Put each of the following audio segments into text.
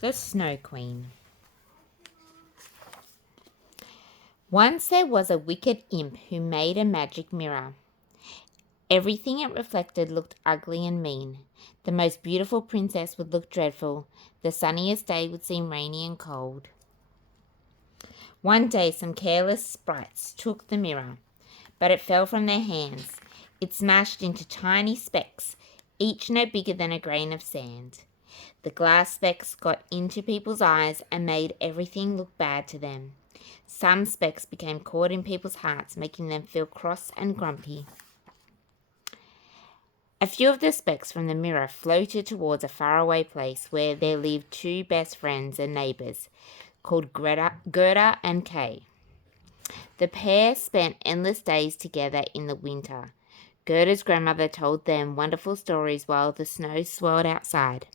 The Snow Queen. Once there was a wicked imp who made a magic mirror. Everything it reflected looked ugly and mean. The most beautiful princess would look dreadful. The sunniest day would seem rainy and cold. One day some careless sprites took the mirror, but it fell from their hands. It smashed into tiny specks, each no bigger than a grain of sand. The glass specks got into people's eyes and made everything look bad to them. Some specks became caught in people's hearts, making them feel cross and grumpy. A few of the specks from the mirror floated towards a faraway place where there lived two best friends and neighbours called Gerda and Kay. The pair spent endless days together in the winter. Gerda's grandmother told them wonderful stories while the snow swirled outside.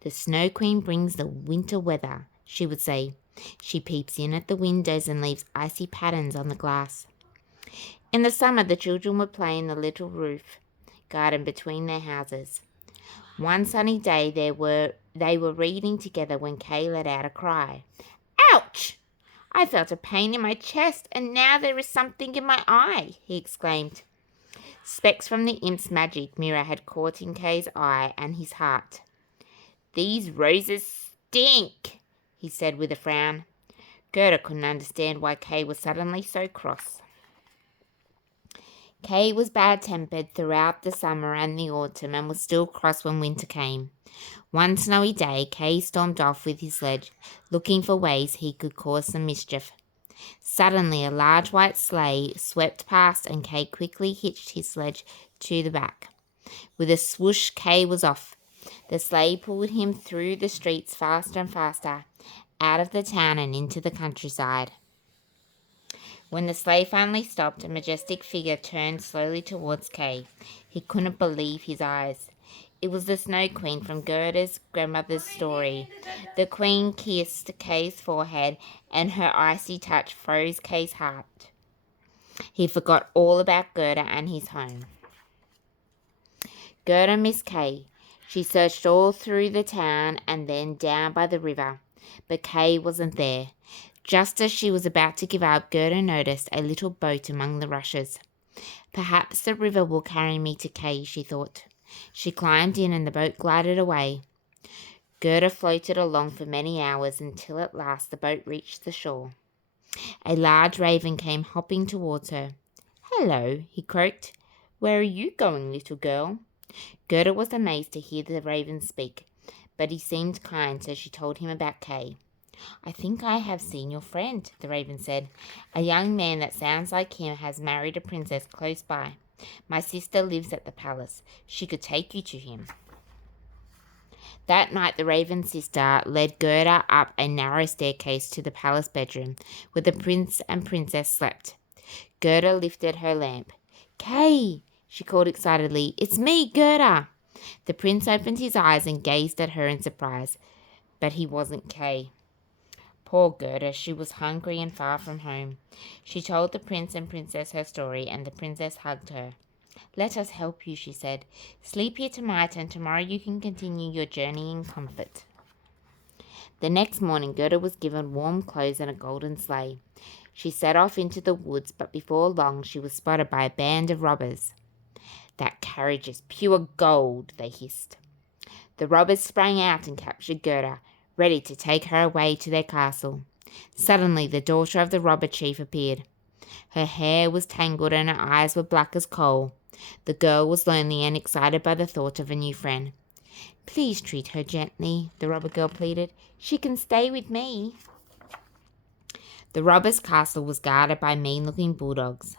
The Snow Queen brings the winter weather, she would say. She peeps in at the windows and leaves icy patterns on the glass. In the summer, the children would play in the little roof garden between their houses. One sunny day, they were reading together when Kay let out a cry. Ouch! I felt a pain in my chest, and now there is something in my eye, he exclaimed. Specks from the imp's magic mirror had caught in Kay's eye and his heart. These roses stink, he said with a frown. Gerda couldn't understand why Kay was suddenly so cross. Kay was bad-tempered throughout the summer and the autumn and was still cross when winter came. One snowy day, Kay stormed off with his sledge, looking for ways he could cause some mischief. Suddenly, a large white sleigh swept past and Kay quickly hitched his sledge to the back. With a swoosh, Kay was off. The sleigh pulled him through the streets faster and faster, out of the town and into the countryside. When the sleigh finally stopped, a majestic figure turned slowly towards Kay. He couldn't believe his eyes. It was the Snow Queen from Gerda's grandmother's story. The Queen kissed Kay's forehead, and her icy touch froze Kay's heart. He forgot all about Gerda and his home. Gerda missed Kay. She searched all through the town and then down by the river, but Kay wasn't there. Just as she was about to give up, Gerda noticed a little boat among the rushes. Perhaps the river will carry me to Kay, she thought. She climbed in and the boat glided away. Gerda floated along for many hours until at last the boat reached the shore. A large raven came hopping towards her. Hello, he croaked. Where are you going, little girl? Gerda was amazed to hear the raven speak, but he seemed kind, so she told him about Kay. I think I have seen your friend, the raven said. A young man that sounds like him has married a princess close by. My sister lives at the palace. She could take you to him. That night the raven's sister led Gerda up a narrow staircase to the palace bedroom, where the prince and princess slept. Gerda lifted her lamp. Kay, she called excitedly. It's me, Gerda. The prince opened his eyes and gazed at her in surprise, but he wasn't Kay. Poor Gerda, she was hungry and far from home. She told the prince and princess her story, and the princess hugged her. Let us help you, she said. Sleep here tonight, and tomorrow you can continue your journey in comfort. The next morning, Gerda was given warm clothes and a golden sleigh. She set off into the woods, but before long she was spotted by a band of robbers. That carriage is pure gold, they hissed. The robbers sprang out and captured Gerda, ready to take her away to their castle. Suddenly, the daughter of the robber chief appeared. Her hair was tangled and her eyes were black as coal. The girl was lonely and excited by the thought of a new friend. Please treat her gently, the robber girl pleaded. She can stay with me. The robber's castle was guarded by mean-looking bulldogs.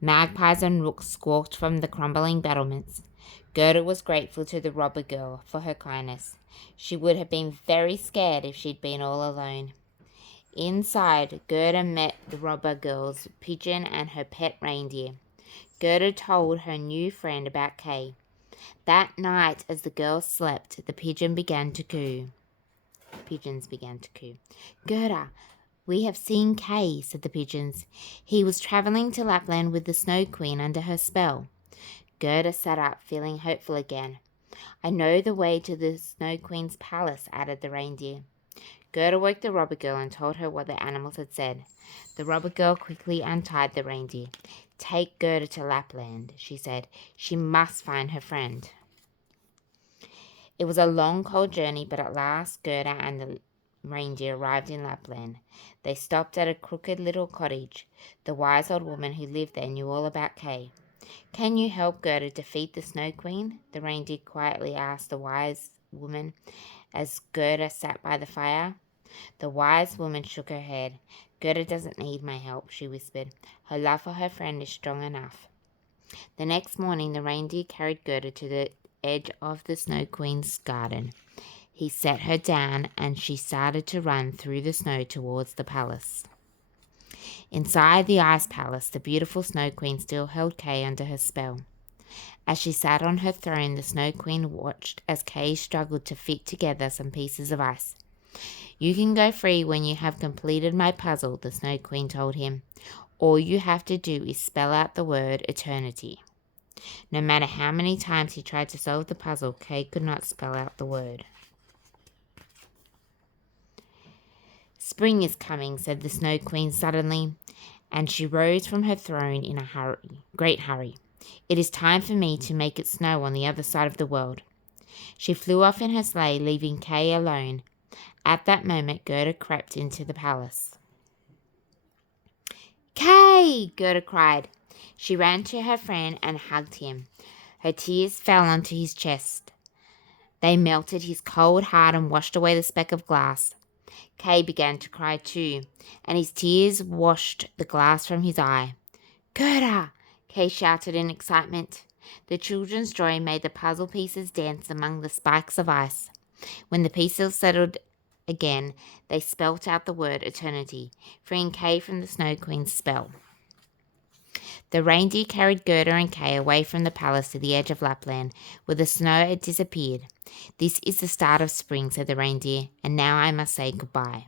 Magpies and rooks squawked from the crumbling battlements. Gerda was grateful to the robber girl for her kindness. She would have been very scared if she'd been all alone. Inside, Gerda met the robber girl's pigeon and her pet reindeer. Gerda told her new friend about Kay. That night, as the girls slept, the pigeons began to coo. Gerda, we have seen Kay, said the pigeons. He was travelling to Lapland with the Snow Queen under her spell. Gerda sat up, feeling hopeful again. I know the way to the Snow Queen's palace, added the reindeer. Gerda woke the robber girl and told her what the animals had said. The robber girl quickly untied the reindeer. Take Gerda to Lapland, she said. She must find her friend. It was a long, cold journey, but at last Gerda and the reindeer arrived in Lapland. They stopped at a crooked little cottage. The wise old woman who lived there knew all about Kay. Can you help Gerda defeat the Snow Queen? The reindeer quietly asked the wise woman as Gerda sat by the fire. The wise woman shook her head. Gerda doesn't need my help, she whispered. Her love for her friend is strong enough. The next morning, the reindeer carried Gerda to the edge of the Snow Queen's garden. He set her down, and she started to run through the snow towards the palace. Inside the ice palace, the beautiful Snow Queen still held Kay under her spell. As she sat on her throne, the Snow Queen watched as Kay struggled to fit together some pieces of ice. You can go free when you have completed my puzzle, the Snow Queen told him. All you have to do is spell out the word eternity. No matter how many times he tried to solve the puzzle, Kay could not spell out the word. Spring is coming, said the Snow Queen suddenly, and she rose from her throne in a great hurry. It is time for me to make it snow on the other side of the world. She flew off in her sleigh, leaving Kay alone. At that moment, Gerda crept into the palace. Kay! Gerda cried. She ran to her friend and hugged him. Her tears fell onto his chest. They melted his cold heart and washed away the speck of glass. Kay began to cry too, and his tears washed the glass from his eye. Gerda! Kay shouted in excitement. The children's joy made the puzzle pieces dance among the spikes of ice. When the pieces settled again, they spelt out the word eternity, freeing Kay from the Snow Queen's spell. The reindeer carried Gerda and Kay away from the palace to the edge of Lapland, where the snow had disappeared. This is the start of spring, said the reindeer, and now I must say goodbye.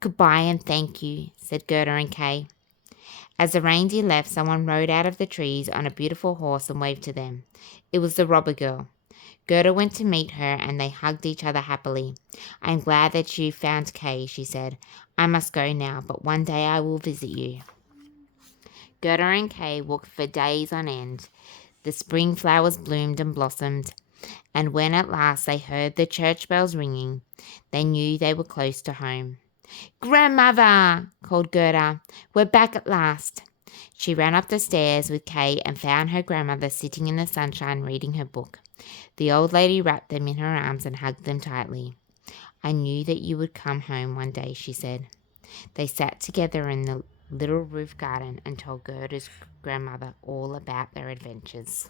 Goodbye and thank you, said Gerda and Kay. As the reindeer left, someone rode out of the trees on a beautiful horse and waved to them. It was the robber girl. Gerda went to meet her, and they hugged each other happily. I am glad that you found Kay, she said. I must go now, but one day I will visit you. Gerda and Kay walked for days on end. The spring flowers bloomed and blossomed, and when at last they heard the church bells ringing, they knew they were close to home. Grandmother! Called Gerda. We're back at last. She ran up the stairs with Kay and found her grandmother sitting in the sunshine reading her book. The old lady wrapped them in her arms and hugged them tightly. I knew that you would come home one day, she said. They sat together in the little roof garden and told Gerda's grandmother all about their adventures.